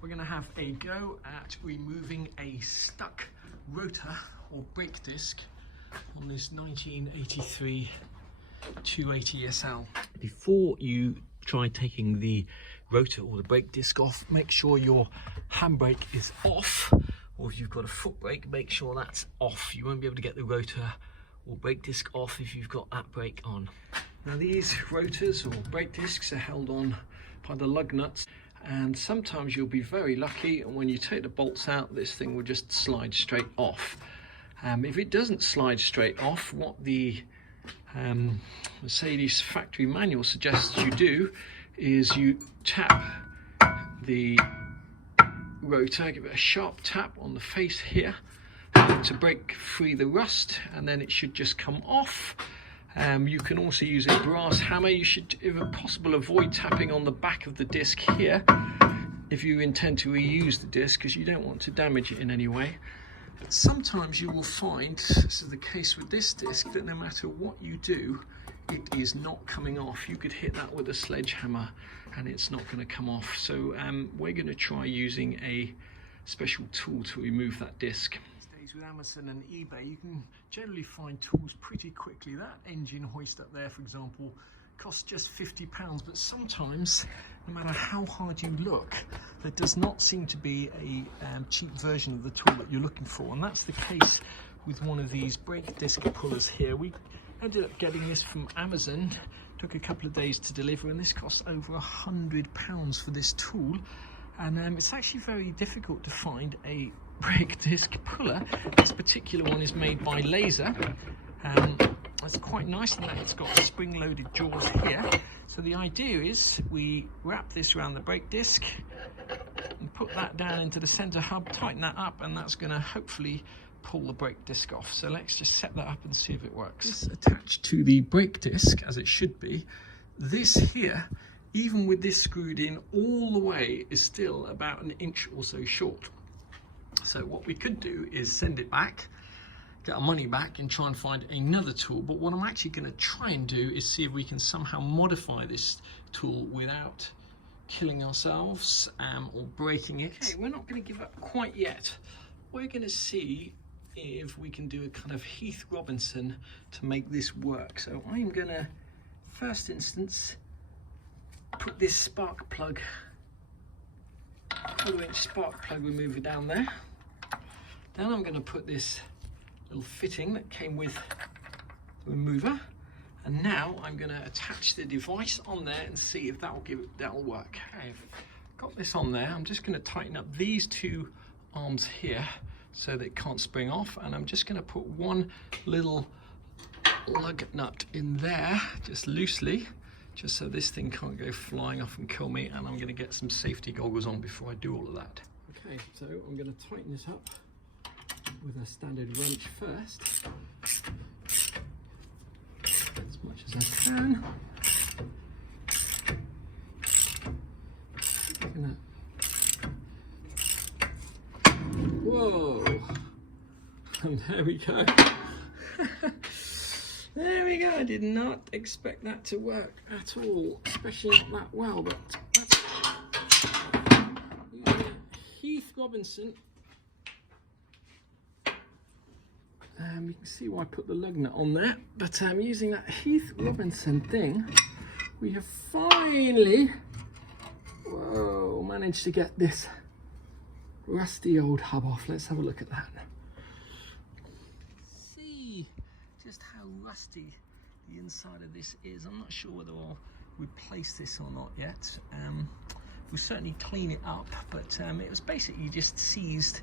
we're going to have a go at removing a stuck rotor or brake disc on this 1983 280 SL. Before you try taking the rotor or the brake disc off, make sure your handbrake is off, or if you've got a foot brake, make sure that's off. You won't be able to get the rotor or brake disc off if you've got that brake on. Now these rotors or brake discs are held on by the lug nuts, and sometimes you'll be very lucky and when you take the bolts out, this thing will just slide straight off. If it doesn't slide straight off, what the Mercedes factory manual suggests you do is you tap the rotor, give it a sharp tap on the face here to break free the rust, and then it should just come off. You can also use a brass hammer. You should, if possible, avoid tapping on the back of the disc here if you intend to reuse the disc, because you don't want to damage it in any way. But sometimes you will find, this is the case with this disc, that no matter what you do, it is not coming off. You could hit that with a sledgehammer and it's not going to come off. So we're going to try using a special tool to remove that disc. These days with Amazon and eBay, you can generally find tools pretty quickly. That engine hoist up there, for example, costs just £50, but sometimes, no matter how hard you look, there does not seem to be a cheap version of the tool that you're looking for, and that's the case with one of these brake disc pullers here. We ended up getting this from Amazon, took a couple of days to deliver, and this costs over £100 for this tool. And it's actually very difficult to find a brake disc puller. This particular one is made by Laser. It's quite nice in that it's got spring-loaded jaws here. So the idea is we wrap this around the brake disc and put that down into the center hub, tighten that up, and that's going to hopefully pull the brake disc off. So let's just set that up and see if it works. This attached to the brake disc, as it should be. This here, even with this screwed in all the way, is still about an inch or so short. So what we could do is send it back, get our money back, and try and find another tool. But what I'm actually going to try and do is see if we can somehow modify this tool without killing ourselves or breaking it. Okay, we're not going to give up quite yet. We're going to see if we can do a kind of Heath Robinson to make this work. So I'm going to, first instance, put this spark plug, 1/4-inch spark plug remover down there. Then I'm going to put this little fitting that came with the remover, and now I'm going to attach the device on there and see if that'll work. Okay, I've got this on there. I'm just going to tighten up these two arms here so that it can't spring off, and I'm just going to put one little lug nut in there just loosely, just so this thing can't go flying off and kill me, and I'm going to get some safety goggles on before I do all of that. Okay, so I'm going to tighten this up with a standard wrench first, as much as I can. Whoa, and there we go. There we go. I did not expect that to work at all, especially not that well, but that's Heath Robinson. You can see why I put the lug nut on there, but using that Heath Robinson thing, we have finally, managed to get this rusty old hub off. Let's have a look at that. See just how rusty the inside of this is. I'm not sure whether I'll replace this or not yet. We'll certainly clean it up, but it was basically just seized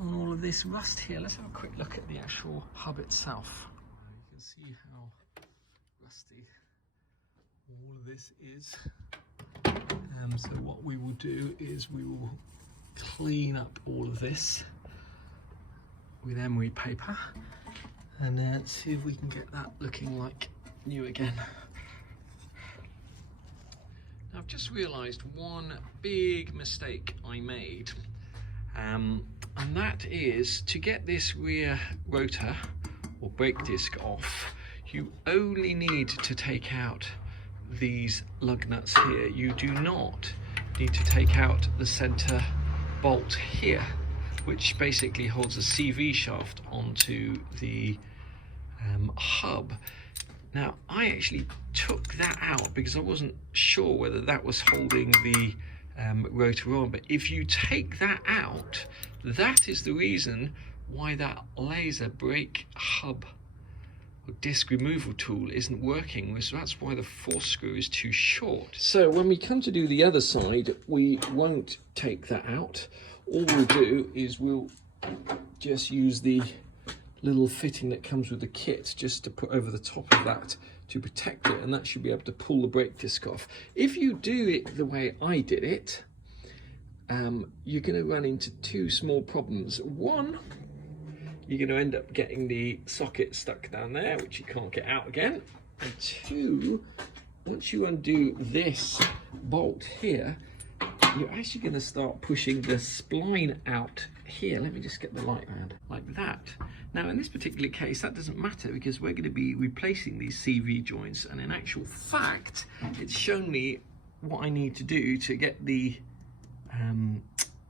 on all of this rust here. Let's have a quick look at the actual hub itself. You can see how rusty all of this is. So what we will do is we will clean up all of this with emery paper and see if we can get that looking like new again. Now, I've just realised one big mistake I made, and that is to get this rear rotor or brake disc off, you only need to take out these lug nuts here. You do not need to take out the center bolt here, which basically holds a CV shaft onto the hub. Now, I actually took that out because I wasn't sure whether that was holding the rotor on, but if you take that out, that is the reason why that laser brake hub or disc removal tool isn't working. So that's why the force screw is too short. So when we come to do the other side, we won't take that out. All we'll do is we'll just use the little fitting that comes with the kit just to put over the top of that to protect it, and that should be able to pull the brake disc off. If you do it the way I did it, you're going to run into two small problems. One, you're going to end up getting the socket stuck down there, which you can't get out again. And two, once you undo this bolt here, you're actually going to start pushing the spline out here. Let me just get the light around like that. Now, in this particular case, that doesn't matter because we're going to be replacing these CV joints, and in actual fact, it's shown me what I need to do to get the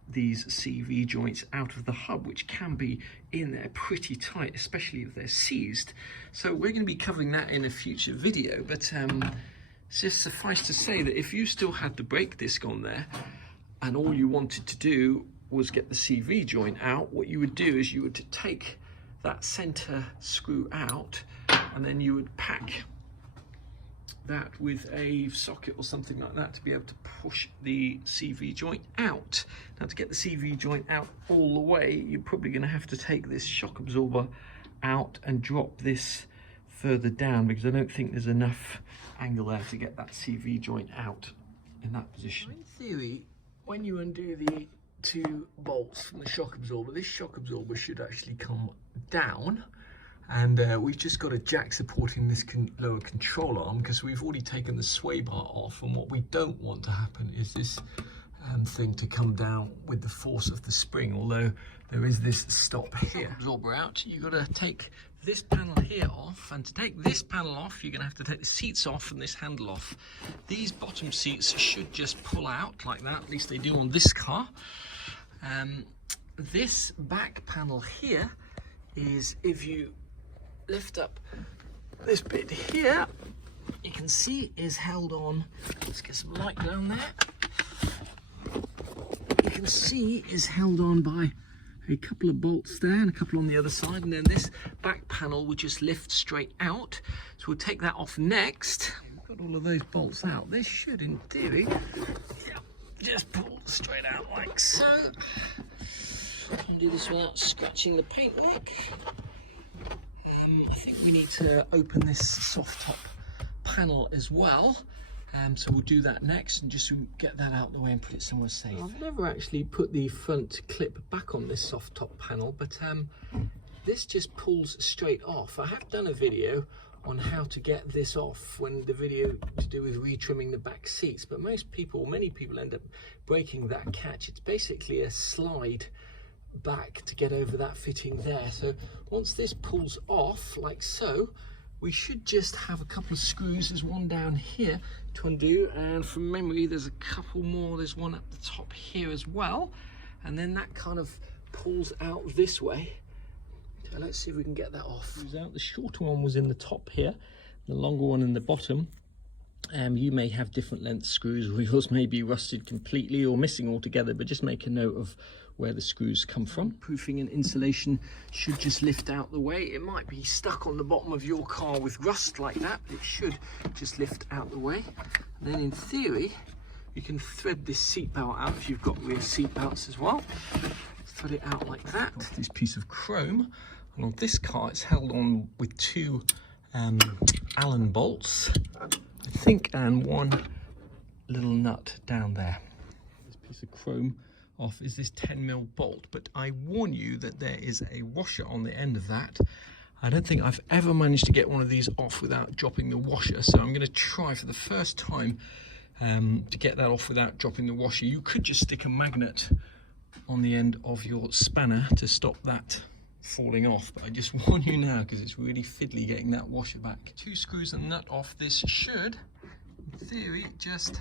these CV joints out of the hub, which can be in there pretty tight, especially if they're seized. So we're going to be covering that in a future video, but just suffice to say that if you still had the brake disc on there and all you wanted to do was get the CV joint out, what you would do is you would take that center screw out, and then you would pack that with a socket or something like that to be able to push the CV joint out. Now, to get the CV joint out all the way, you're probably going to have to take this shock absorber out and drop this further down, because I don't think there's enough angle there to get that CV joint out in that position. In theory, when you undo the two bolts from the shock absorber, this shock absorber should actually come down, and we've just got a jack supporting this lower control arm because we've already taken the sway bar off, and what we don't want to happen is this thing to come down with the force of the spring, although there is this stop here. Absorber out, you've got to take this panel here off, and to take this panel off, you're going to have to take the seats off and this handle off. These bottom seats should just pull out like that, at least they do on this car. This back panel here is, if you lift up this bit here, you can see is held on. Let's get some light down there. You can see is held on by a couple of bolts there and a couple on the other side, and then this back panel will just lift straight out. So we'll take that off next. We've got all of those bolts out. This should, in theory, just pull straight out like so. And do this without scratching the paintwork. I think we need to open this soft top panel as well, so we'll do that next and just get that out of the way and put it somewhere safe. I've never actually put the front clip back on this soft top panel, but this just pulls straight off. I have done a video on how to get this off, when the video to do with retrimming the back seats, but many people end up breaking that catch. It's basically a slide back to get over that fitting there. So once this pulls off like so, we should just have a couple of screws. There's one down here to undo, and from memory there's a couple more. There's one up the top here as well, and then that kind of pulls out this way. So let's see if we can get that off. The shorter one was in the top here, the longer one in the bottom. You may have different length screws, or yours may be rusted completely or missing altogether, but just make a note of where the screws come from. Proofing and insulation should just lift out the way. It might be stuck on the bottom of your car with rust like that. It should just lift out the way. And then in theory, you can thread this seat belt out if you've got rear seat belts as well. Thread it out like that. This piece of chrome, and on this car it's held on with two Allen bolts, I think, and one little nut down there. This piece of chrome off is this 10mm bolt, but I warn you that there is a washer on the end of that. I don't think I've ever managed to get one of these off without dropping the washer, so I'm going to try for the first time to get that off without dropping the washer. You could just stick a magnet on the end of your spanner to stop that falling off, but I just warn you now because it's really fiddly getting that washer back. Two screws and nut off. This should, in theory, just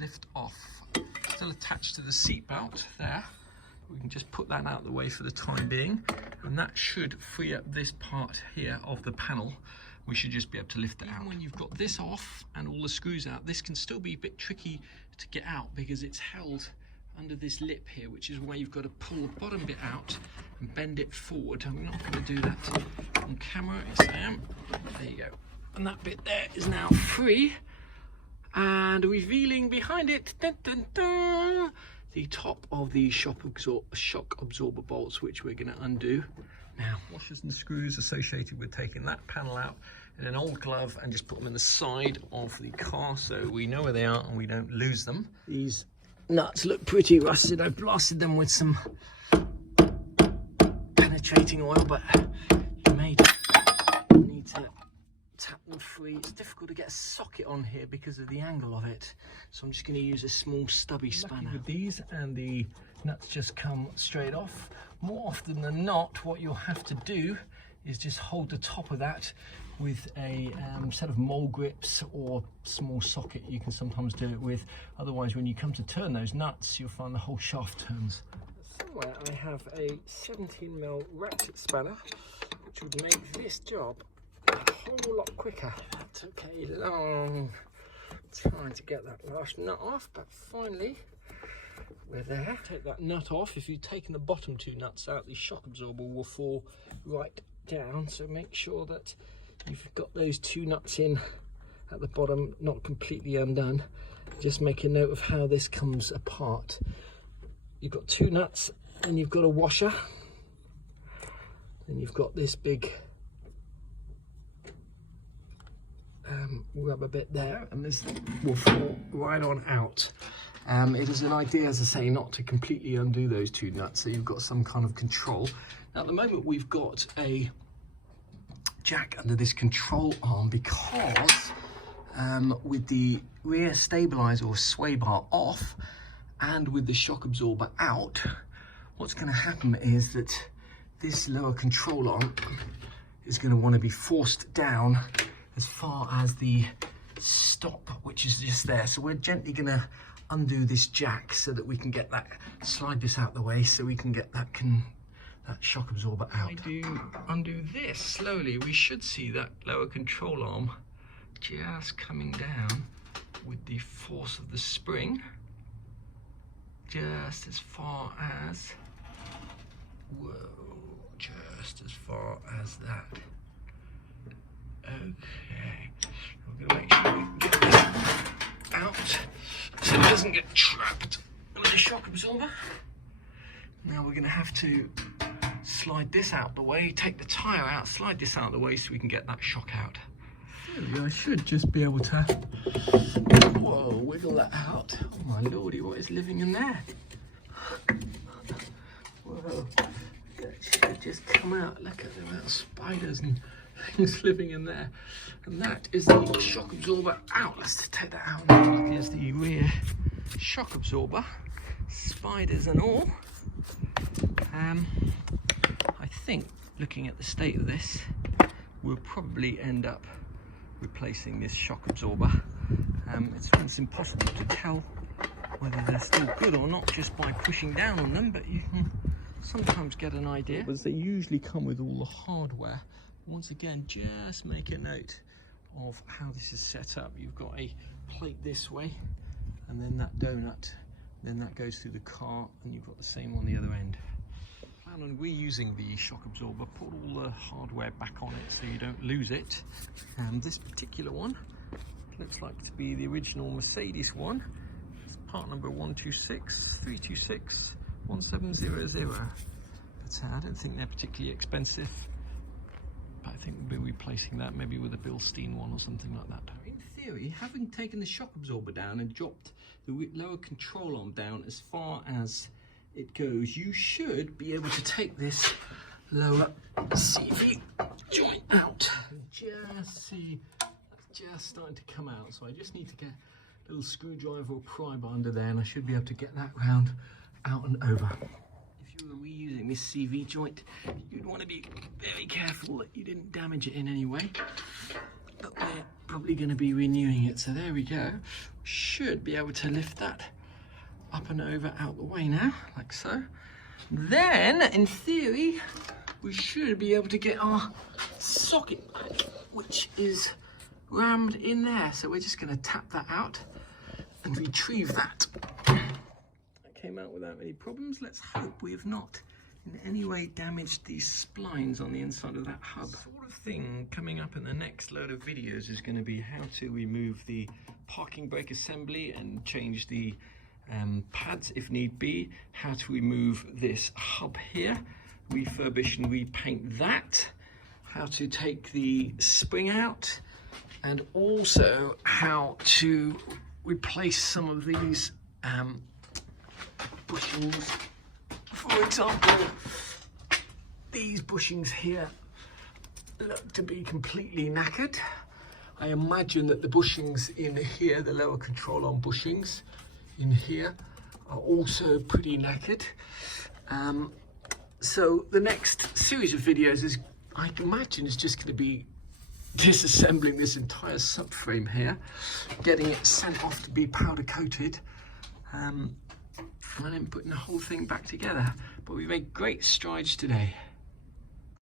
lift off. still attached to the seat belt there. We can just put that out of the way for the time being, and that should free up this part here of the panel. We should just be able to lift it out. When you've got this off and all the screws out, this can still be a bit tricky to get out because it's held under this lip here, which is why you've got to pull the bottom bit out and bend it forward. I'm not going to do that on camera. Yes, I am. There you go. And that bit there is now free. And revealing behind it, dun, dun, dun, the top of the shock absorber bolts, which we're going to undo now. Washers and screws associated with taking that panel out in an old glove and just put them in the side of the car so we know where they are and we don't lose them. These nuts look pretty rusted. I blasted them with some penetrating oil, but you may need to tap them free. It's difficult to get a socket on here because of the angle of it, so I'm just going to use a small stubby spanner with these, and the nuts just come straight off. More often than not, what you'll have to do is just hold the top of that with a set of mole grips or small socket you can sometimes do it with. Otherwise, when you come to turn those nuts, you'll find the whole shaft turns. Somewhere I have a 17mm ratchet spanner, which would make this job a whole lot quicker. That took a long time to get that last nut off, but finally we're there. Take that nut off. If you've taken the bottom two nuts out, the shock absorber will fall right down, so make sure that you've got those two nuts in at the bottom, not completely undone. Just make a note of how this comes apart. You've got two nuts, and you've got a washer, and you've got this big rubber bit there, and this will fall right on out. It is an idea, as I say, not to completely undo those two nuts, so you've got some kind of control. Now, at the moment, we've got a jack under this control arm because with the rear stabilizer or sway bar off and with the shock absorber out, what's going to happen is that this lower control arm is going to want to be forced down as far as the stop, which is just there. So we're gently going to undo this jack so that we can get that, slide this out the way so we can get that shock absorber out. If I do undo this slowly, we should see that lower control arm just coming down with the force of the spring, just as far as, whoa, just as far as that. Okay, we're going to make sure we can get this out so it doesn't get trapped with the shock absorber. Now we're going to have to slide this out the way, take the tyre out, slide this out the way so we can get that shock out. I should just be able to, whoa, wiggle that out. Oh my lordy, what is living in there? Whoa, that should just come out. Look at the amount of spiders and things living in there. And that is the shock absorber out. Let's take that out now. Look, here's the rear shock absorber, spiders and all. I think, looking at the state of this, we'll probably end up replacing this shock absorber. It's impossible to tell whether they're still good or not just by pushing down on them, but you can sometimes get an idea. But they usually come with all the hardware. Once again, just make a note of how this is set up. You've got a plate this way, and then that donut, then that goes through the car, and you've got the same on the other end. Plan on reusing the shock absorber, put all the hardware back on it so you don't lose it. And this particular one looks like to be the original Mercedes one. It's part number 126-326-1700. But I don't think they're particularly expensive. But I think we'll be replacing that maybe with a Bilstein one or something like that. In theory, having taken the shock absorber down and dropped the lower control arm down as far as it goes, you should be able to take this lower CV joint out. Just see, that's just starting to come out. So I just need to get a little screwdriver or pry bar under there, and I should be able to get that round, out and over. If you were reusing this CV joint, you'd want to be very careful that you didn't damage it in any way. But we're probably going to be renewing it, so there we go. Should be able to lift that up and over out the way now, like so. Then, in theory, we should be able to get our socket back, which is rammed in there. So we're just going to tap that out and retrieve that. That came out without any problems. Let's hope we have not in any way damaged these splines on the inside of that hub. The sort of thing coming up in the next load of videos is going to be how to remove the parking brake assembly and change the pads if need be, how to remove this hub here, refurbish and repaint that, how to take the spring out, and also how to replace some of these bushings. For example, these bushings here look to be completely knackered. I imagine that the bushings in here, the lower control arm bushings in here, are also pretty knackered. So the next series of videos is, I imagine, is just going to be disassembling this entire subframe here, getting it sent off to be powder coated, and then putting the whole thing back together. But we made great strides today.